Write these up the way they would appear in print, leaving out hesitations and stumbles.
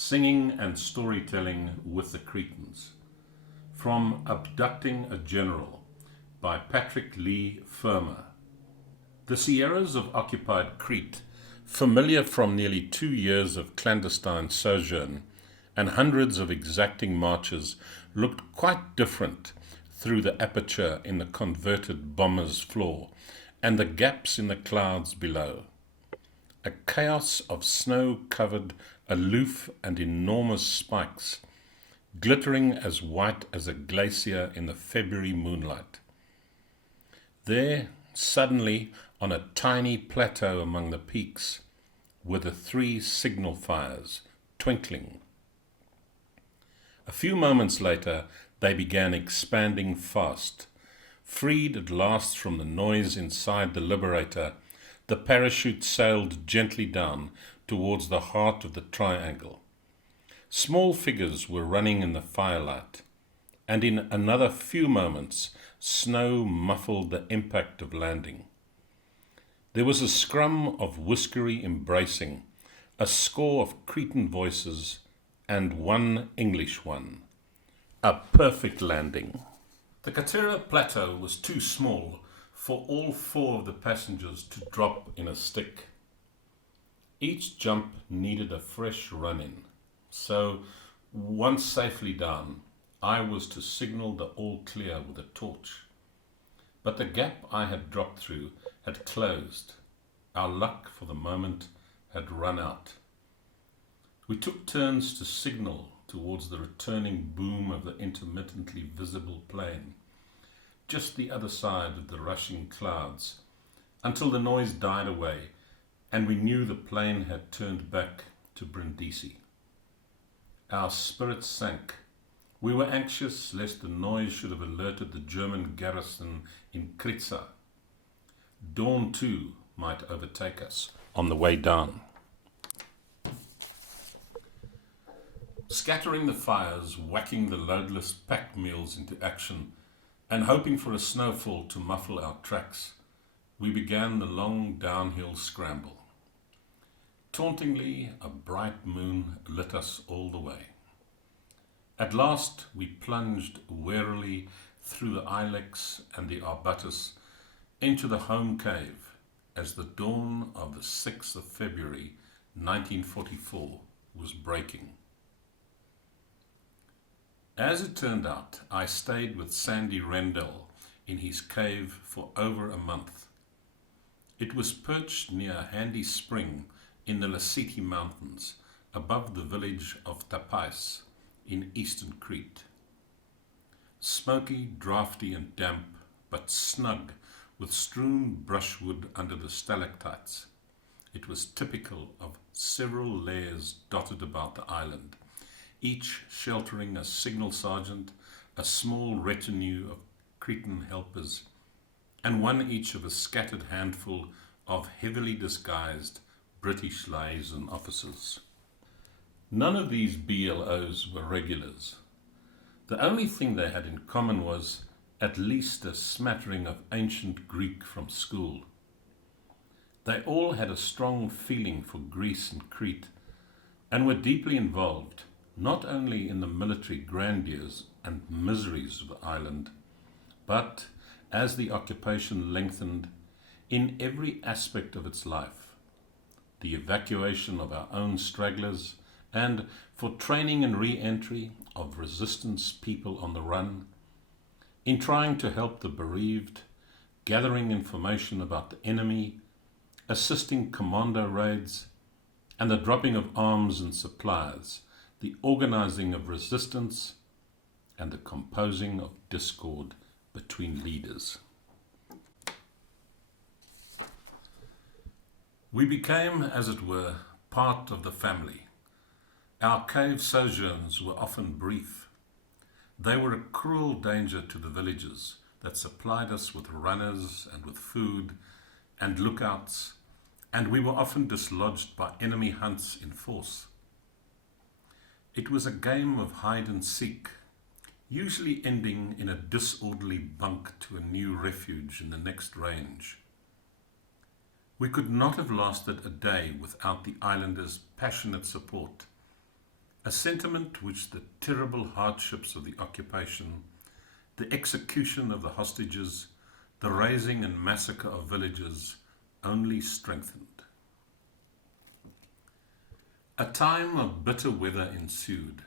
Singing and Storytelling with the Cretans, from Abducting a General by Leigh Fermor. The Sierras of occupied Crete, familiar from nearly 2 years of clandestine sojourn and hundreds of exacting marches, looked quite different through the aperture in the converted bomber's floor and the gaps in the clouds below. A chaos of snow-covered, aloof and enormous spikes, glittering as white as a glacier in the February moonlight. There, suddenly, on a tiny plateau among the peaks, were the 3 signal fires, twinkling. A few moments later, they began expanding fast. Freed at last from the noise inside the Liberator, the parachute sailed gently down towards the heart of the triangle. Small figures were running in the firelight, and in another few moments, snow muffled the impact of landing. There was a scrum of whiskery embracing, a score of Cretan voices, and one English one. A perfect landing. The Katera plateau was too small for all 4 of the passengers to drop in a stick. Each jump needed a fresh run-in, so once safely down, I was to signal the all clear with a torch. But the gap I had dropped through had closed. Our luck for the moment had run out. We took turns to signal towards the returning boom of the intermittently visible plain, just the other side of the rushing clouds, until the noise died away and we knew the plane had turned back to Brindisi. Our spirits sank. We were anxious lest the noise should have alerted the German garrison in Crete. Dawn too might overtake us on the way down. Scattering the fires, whacking the loadless pack mules into action, and hoping for a snowfall to muffle our tracks, we began the long downhill scramble. Tauntingly, a bright moon lit us all the way. At last, we plunged warily through the ilex and the arbutus into the home cave as the dawn of the 6th of February, 1944, was breaking. As it turned out, I stayed with Sandy Rendell in his cave for over a month. It was perched near a handy spring in the Lasiti Mountains, above the village of Tapais in eastern Crete. Smoky, draughty and damp, but snug, with strewn brushwood under the stalactites. It was typical of several layers dotted about the island, each sheltering a signal sergeant, a small retinue of Cretan helpers, and one each of a scattered handful of heavily disguised British liaison officers. None of these BLOs were regulars. The only thing they had in common was at least a smattering of ancient Greek from school. They all had a strong feeling for Greece and Crete, and were deeply involved not only in the military grandeurs and miseries of the island, but, as the occupation lengthened, in every aspect of its life. The evacuation of our own stragglers, and for training and re-entry of resistance people on the run, in trying to help the bereaved, gathering information about the enemy, assisting commando raids, and the dropping of arms and supplies, the organizing of resistance, and the composing of discord between leaders. We became, as it were, part of the family. Our cave sojourns were often brief. They were a cruel danger to the villages that supplied us with runners and with food and lookouts, and we were often dislodged by enemy hunts in force. It was a game of hide and seek, usually ending in a disorderly bunk to a new refuge in the next range. We could not have lasted a day without the islanders' passionate support, a sentiment which the terrible hardships of the occupation, the execution of the hostages, the razing and massacre of villages only strengthened. A time of bitter weather ensued,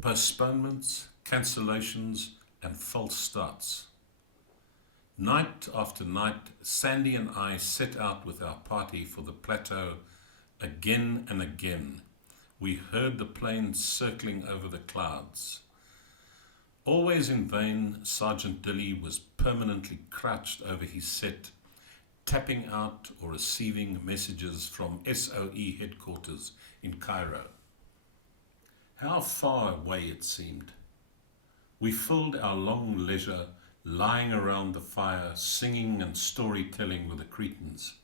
postponements, cancellations, and false starts. Night after night, Sandy and I set out with our party for the plateau. Again and again, we heard the planes circling over the clouds. Always in vain, Sergeant Dilly was permanently crouched over his set, tapping out or receiving messages from SOE headquarters in Cairo. How far away it seemed. We filled our long leisure lying around the fire, singing and storytelling with the Cretans,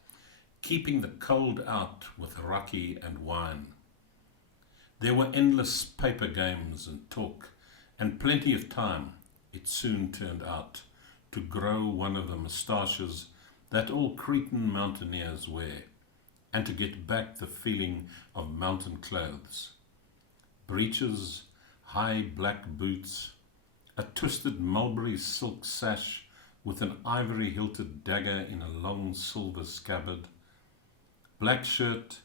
keeping the cold out with raki and wine. There were endless paper games and talk, and plenty of time, it soon turned out, to grow one of the moustaches that all Cretan mountaineers wear, and to get back the feeling of mountain clothes. Breeches, high black boots, a twisted mulberry silk sash with an ivory-hilted dagger in a long silver scabbard, black shirt,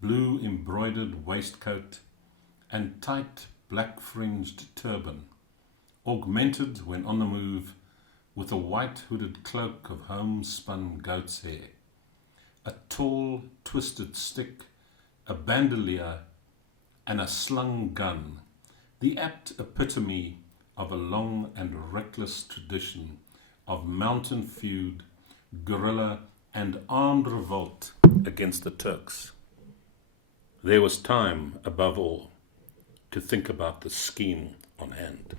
blue embroidered waistcoat, and tight black-fringed turban, augmented when on the move with a white hooded cloak of homespun goat's hair, a tall twisted stick, a bandolier, and a slung gun, the apt epitome of a long and reckless tradition of mountain feud, guerrilla, and armed revolt against the Turks. There was time, above all, to think about the scheme on hand.